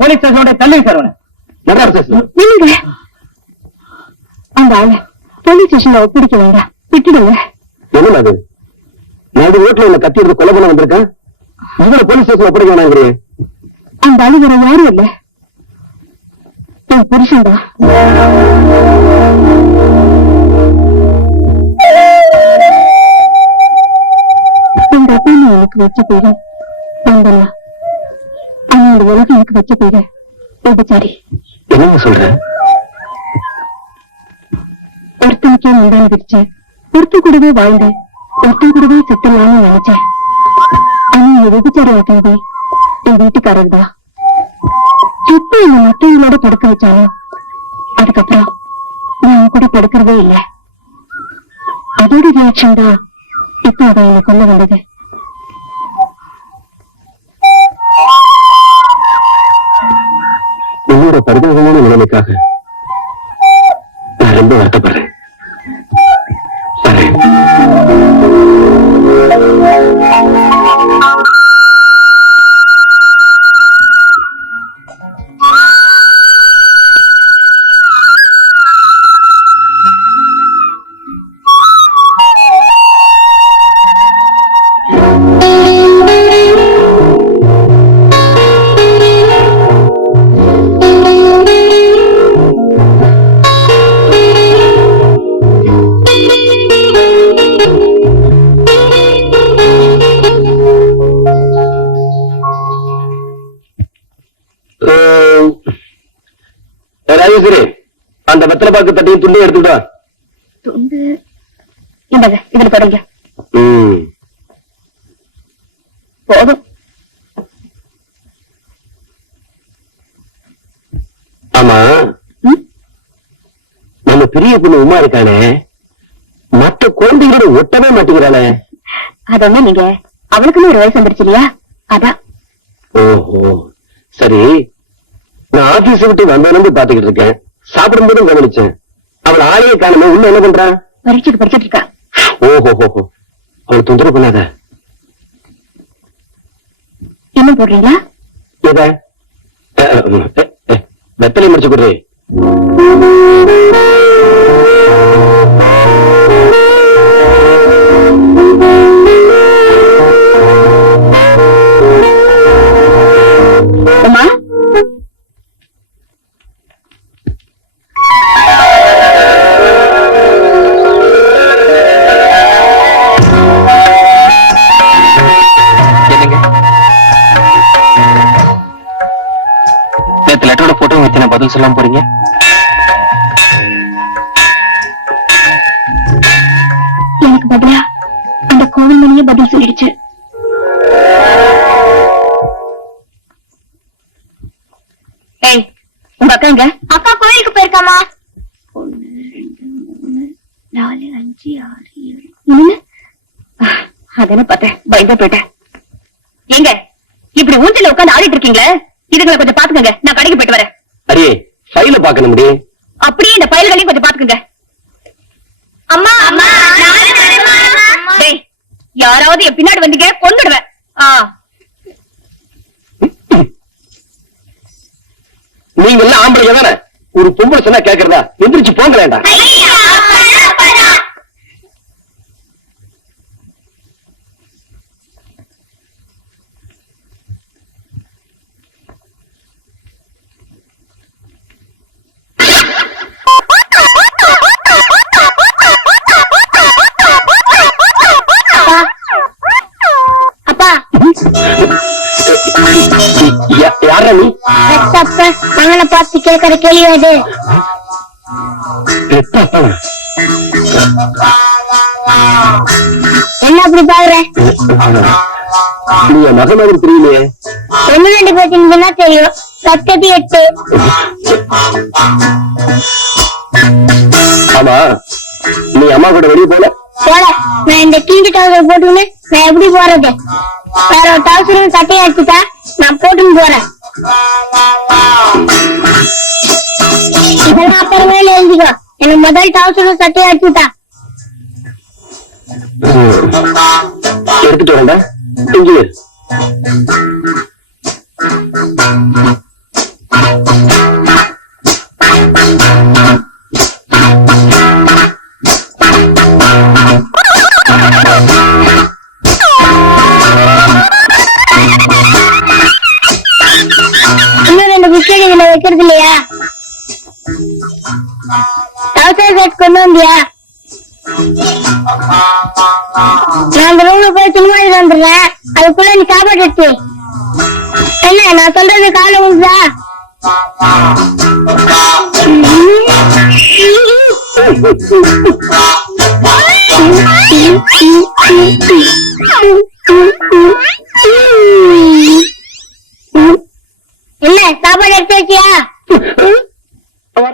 Police ஸ்டேஷனோட தள்ளி sir அந்த ஆளு போலீஸ் ஸ்டேஷன்ல ஒப்பிடிக்க வேண்டாம், விட்டுடுங்க. என்ன அது? நான் ரோட்ல உள்ள கத்தி எடுத்து கொலை பண்ண வந்திருக்கேன். இவரை போலீஸ் ஸ்டேஷன் ஒப்படைக்க வேணாங்கிறீங்க. அந்த ஆளு வேற யாரும் இல்ல, என் புருஷன் தான். எங்க அப்பா எனக்கு வச்ச பேரு வந்தனா, ஆனா இந்த உலகம் எனக்கு வச்ச பேரு விபச்சாரி. என்ன சொல்ற? ஒருத்தனுக்கே முந்தான விரிச்சு ஒருத்தன் கூடவே வாழ்ந்து ஒருத்தன் கூடவே செத்துலான்னு நினைச்சேன். ஆனா இந்த விபச்சாரி ஆக்கினது என் வீட்டுக்காரர் தான். எப்ப என்ன மற்றவங்களோட படுக்க வச்சாலும் அதுக்கப்புறம் நான் கூட படுக்கிறதே இல்லை. அதோட ரியாக்ஷன் தான் இப்ப அதை என்னை கொல்ல வந்தது. உங்களோட பரிதாபமான நிலைமைக்காக நான் ரொம்ப வருத்தப்படுறேன். அந்த வெத்தலை பாக்கு தட்டையும் துண்டு எடுத்துட்டா துண்டு இந்தங்க, இதுல படுங்க. போதும். ஆமா, நம்ம பெரிய பொண்ணு உமா இருக்கானே, மற்ற குழந்தைகளோட ஒட்டவே மாட்டேங்கிறாளே. அதொன்னு நீங்க அவளுக்குன்னு ஒரு வயசு வந்துருச்சு இல்லையா, அதான். ஓஹோ, சரி. நான் ஆபீஸ் விட்டு வந்தவனு பாத்துக்கிட்டு இருக்கேன். சாப்பிடும்போதும் கவனிச்சேன். அவள் ஆளையே காணுமே, உள்ள என்ன பண்றா? பரீட்சைக்கு படிச்சிட்டு இருக்கா. ஓஹோ, அவளை தொந்தரவு பண்ணாத. என்ன போடுறீங்களா? எத? வெத்தலை முடிச்சு கொடுறே. அம்மா, நேத்து லெட்டரோட போட்டோ வச்சு நான் பதில் சொல்லாம போறீங்க? எனக்கு பதிலா அந்த கோவில் மணியே பதில் சொல்லிடுச்சு. ஏய், உங்க அக்கா எங்க? அக்கா கோயிலுக்கு போயிருக்காமா. 1 2 3 4 5 6 7 அதன பார்த்தேன், பயந்து போயிட்டேன். எங்க இப்படி ஊஞ்சல உட்கார்ந்து ஆடிட்டு இருக்கீங்களே, இதுங்களை கொஞ்சம் பாத்துக்கங்க, நான் கடைக்கு போயிட்டு வரேன். அரே, ஃபைல பாக்கணும் முடி. அப்படியே இந்த பயல்களையும் கொஞ்சம் பாத்துக்கங்க. அம்மா அம்மா, டேய், யாராவது என் பின்னாடி வந்தீங்க கொன்னுடுவேன். நீங்க எல்லாம் ஆம்பளைங்க தானே, ஒரு பொம்பளை சொன்னா கேக்குறதா? எந்திரிச்சு போங்களேண்டா. அப்பா, யாரா நீ? மகனை பார்த்து கேட்கற கேள்வி அது. என்ன அப்படி பாக்குற? நீ என் மகன் மாதிரி தெரியலையே. 1 2 பேசுறீங்கன்னா தெரியும், 10 8. ஆமா, நீ அம்மா கூட வெளியே போல? போல. நான் இந்த கிஞ்சி டவுசர் போட்டுன்னு நான் எப்படி போறது? வேற ஒரு டவுசரும் சட்டையை அடிச்சுட்டா நான் போட்டுன்னு போறேன். இதெல்லாம் அப்புறமே எழுதிக்கோ. எனக்கு முதல் டவுசரும் சட்டையை அடிச்சுட்டா. எடுத்துட்டு வரேன்டா. இங்கே இரு. இன்னும் 2 பிஸ்கெட் இதுல வைக்கிறது இல்லையா? டவுசர் செட் கொண்டு வந்தியா? நான் அந்த ரூம்ல போய் சினிமா எடுத்து வந்துடுறேன், அதுக்குள்ள நீ சாப்பாடு எடுத்து. என்ன நான் சொல்றது காலை உண்டா? என்ன சாப்பாடு எடுத்து வச்சியா?